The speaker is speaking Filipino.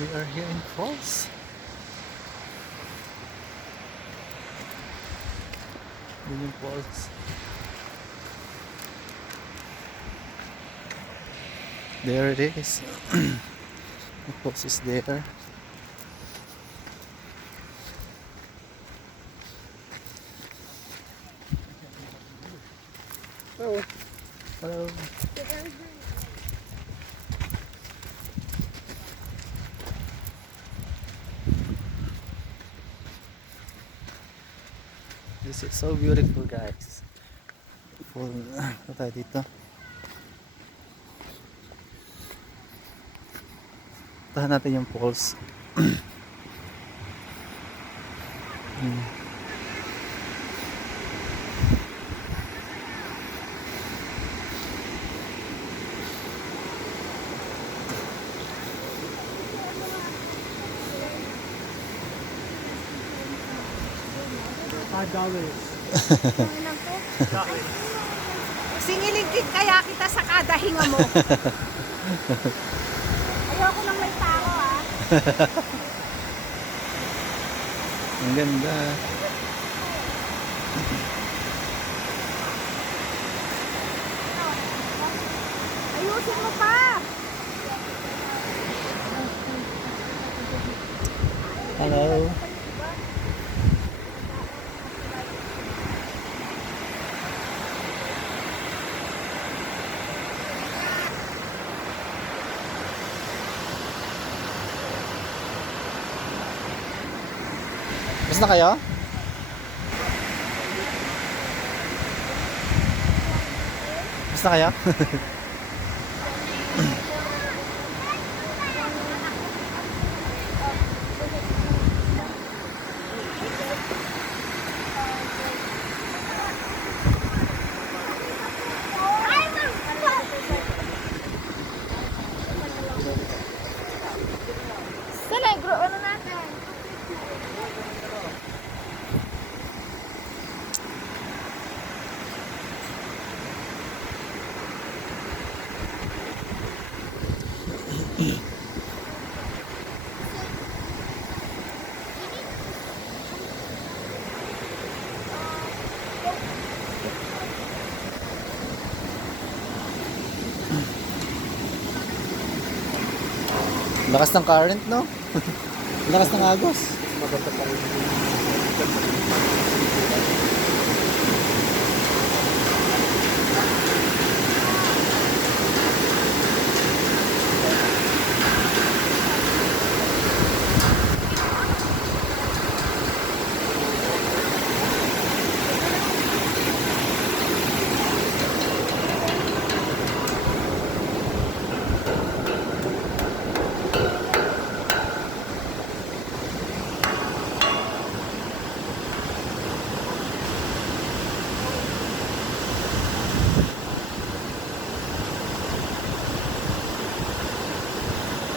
We are here in falls. Yun yung falls. There it is. The falls is there. Hello. Hello. This is so beautiful, guys. Full. Ano tayo dito? Tahan natin yung falls. Singiligid kaya kita sa kada hinga mo. Ayoko nang may tao ah. Ang ganda. Ayusin mo pa. Hello. Basta na kayo? Basta na kayo? Sa negro, ano natin? Lakas ng current, no? Lakas ng agos. Maganda pa rin.